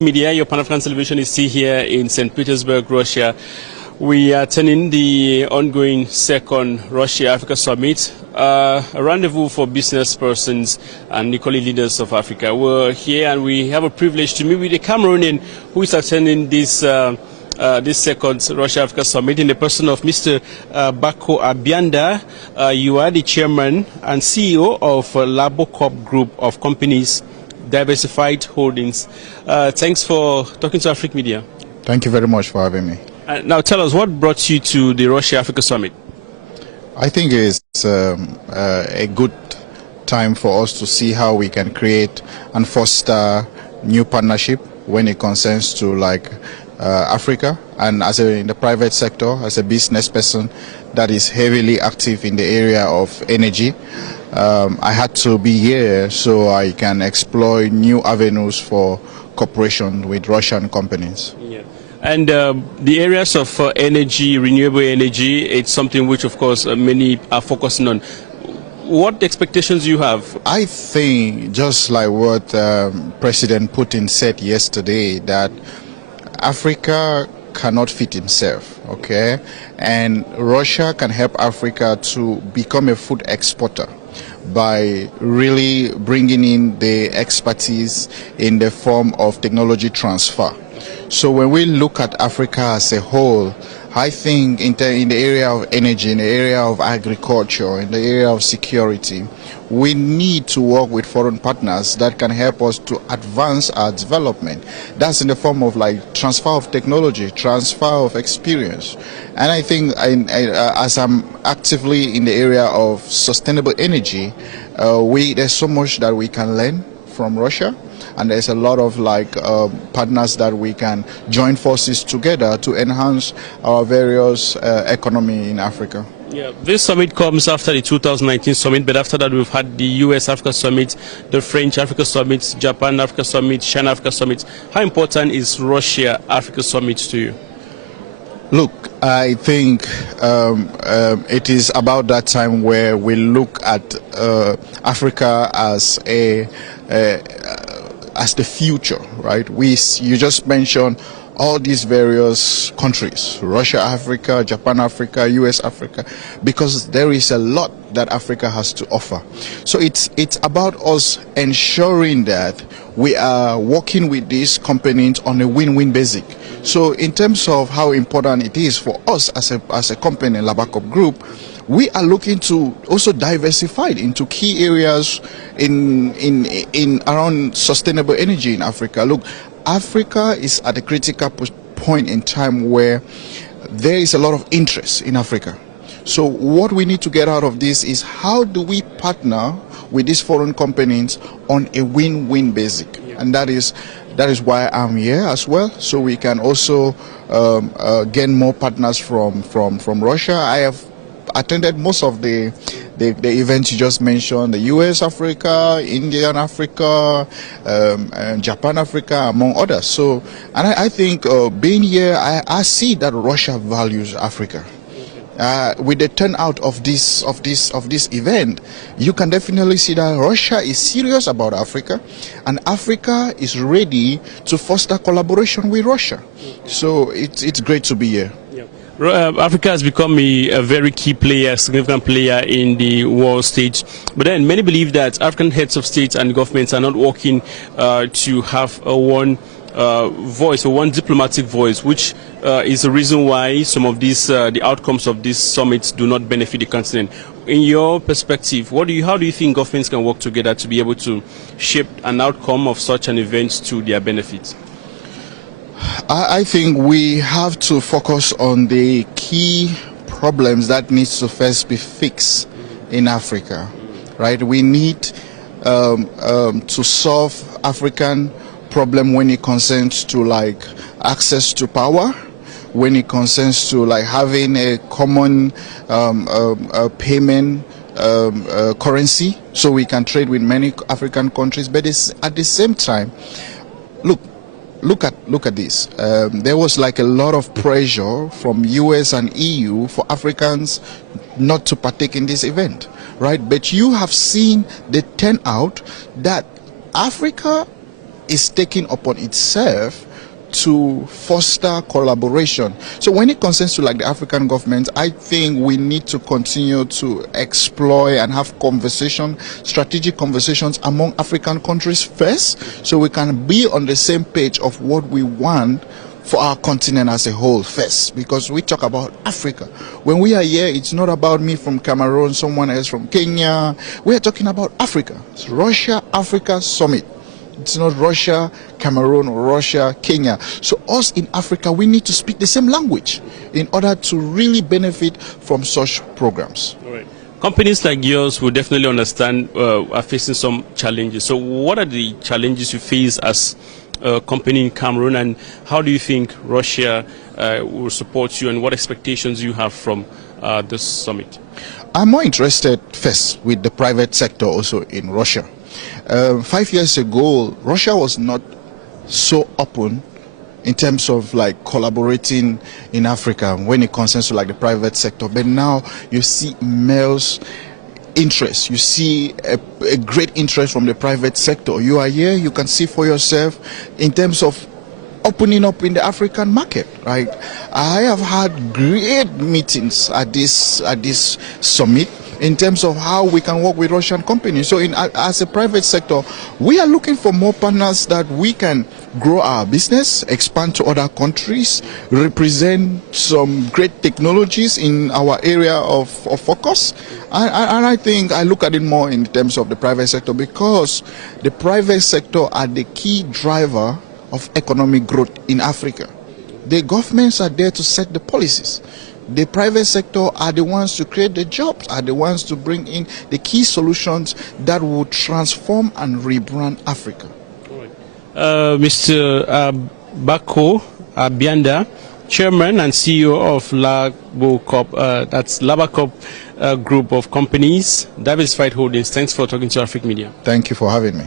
Media, your Pan-African television is still here in St. Petersburg, Russia. We are attending the ongoing second Russia-Africa Summit, a rendezvous for business persons and equally leaders of Africa. We're here and we have a privilege to meet with a Cameroonian who is attending this second Russia-Africa Summit in the person of Mr. Bako Ambianda. You are the chairman and CEO of Bako Group of Companies, Diversified Holdings. Thanks for talking to Africa Media. Thank you very much for having me. Now tell us, what brought you to the Russia-Africa Summit? I think it's a good time for us to see how we can create and foster new partnership when it concerns to Africa, and in the private sector, as a business person that is heavily active in the area of energy. I had to be here so I can explore new avenues for cooperation with Russian companies. Yeah. And the areas of energy, renewable energy, it's something which, of course, many are focusing on. What expectations do you have? I think, just like what President Putin said yesterday, that Africa cannot feed himself, okay? And Russia can help Africa to become a food exporter by really bringing in the expertise in the form of technology transfer. So when we look at Africa as a whole, I think in the area of energy, in the area of agriculture, in the area of security, we need to work with foreign partners that can help us to advance our development. That's in the form of transfer of technology, transfer of experience. And I think as I'm actively in the area of sustainable energy, there's so much that we can learn from Russia. And there's a lot of partners that we can join forces together to enhance our various economy in Africa. Yeah, this summit comes after the 2019 summit, but after that we've had the US Africa Summit, the French Africa Summit, Japan Africa Summit, China Africa Summit. How important is Russia Africa Summit to you? Look, I think it is about that time where we look at Africa as as the future, right? You just mentioned all these various countries, Russia, Africa, Japan, Africa, US, Africa, because there is a lot that Africa has to offer. So it's about us ensuring that we are working with these companies on a win-win basis. So in terms of how important it is for us as a company, Bako Group, we are looking to also diversify into key areas in around sustainable energy in Africa. Look, Africa is at a critical point in time where there is a lot of interest in Africa. So what we need to get out of this is, how do we partner with these foreign companies on a win-win basis? And that is why I'm here as well, so we can also gain more partners from Russia. I have attended most of the events you just mentioned, the US Africa, Indian Africa, and Japan Africa, among others. So, and I think being here, I see that Russia values Africa. With the turnout of this event, you can definitely see that Russia is serious about Africa, and Africa is ready to foster collaboration with Russia. So it's great to be here. Africa has become a very key player, significant player in the world stage. But then many believe that African heads of states and governments are not working to have one voice, or one diplomatic voice, which is the reason why some of these, the outcomes of these summits do not benefit the continent. In your perspective, how do you think governments can work together to be able to shape an outcome of such an event to their benefit? I think we have to focus on the key problems that needs to first be fixed in Africa, right? We need to solve African problem when it concerns to access to power, when it concerns to having a common payment currency, so we can trade with many African countries. But at the same time, look at this. There was a lot of pressure from US and EU for Africans not to partake in this event, right? But you have seen the turnout that Africa is taking upon itself to foster collaboration. So when it concerns to like the African government, I think we need to continue to explore and have strategic conversations among African countries first, so we can be on the same page of what we want for our continent as a whole first, because we talk about Africa. When we are here, it's not about me from Cameroon, someone else from Kenya. We are talking about Africa. It's Russia-Africa Summit. It's not Russia, Cameroon, or Russia, Kenya. So us in Africa, we need to speak the same language in order to really benefit from such programs. All right. Companies like yours will definitely understand are facing some challenges. So what are the challenges you face as a company in Cameroon, and how do you think Russia will support you, and what expectations you have from this summit? I'm more interested first with the private sector also in Russia. 5 years ago, Russia was not so open in terms of like collaborating in Africa when it concerns to like the private sector. But now you see immense interest. You see a great interest from the private sector. You are here, you can see for yourself in terms of opening up in the African market, right? I have had great meetings at this summit in terms of how we can work with Russian companies. So as a private sector, we are looking for more partners that we can grow our business, expand to other countries, represent some great technologies in our area of focus. And I think I look at it more in terms of the private sector, because the private sector are the key driver of economic growth in Africa. The governments are there to set the policies. The private sector are the ones to create the jobs, are the ones to bring in the key solutions that will transform and rebrand Africa. Mr. Bako Ambianda, Chairman and CEO of that's Labacop Group of Companies, Diversified Holdings. Thanks for talking to Africa Media. Thank you for having me.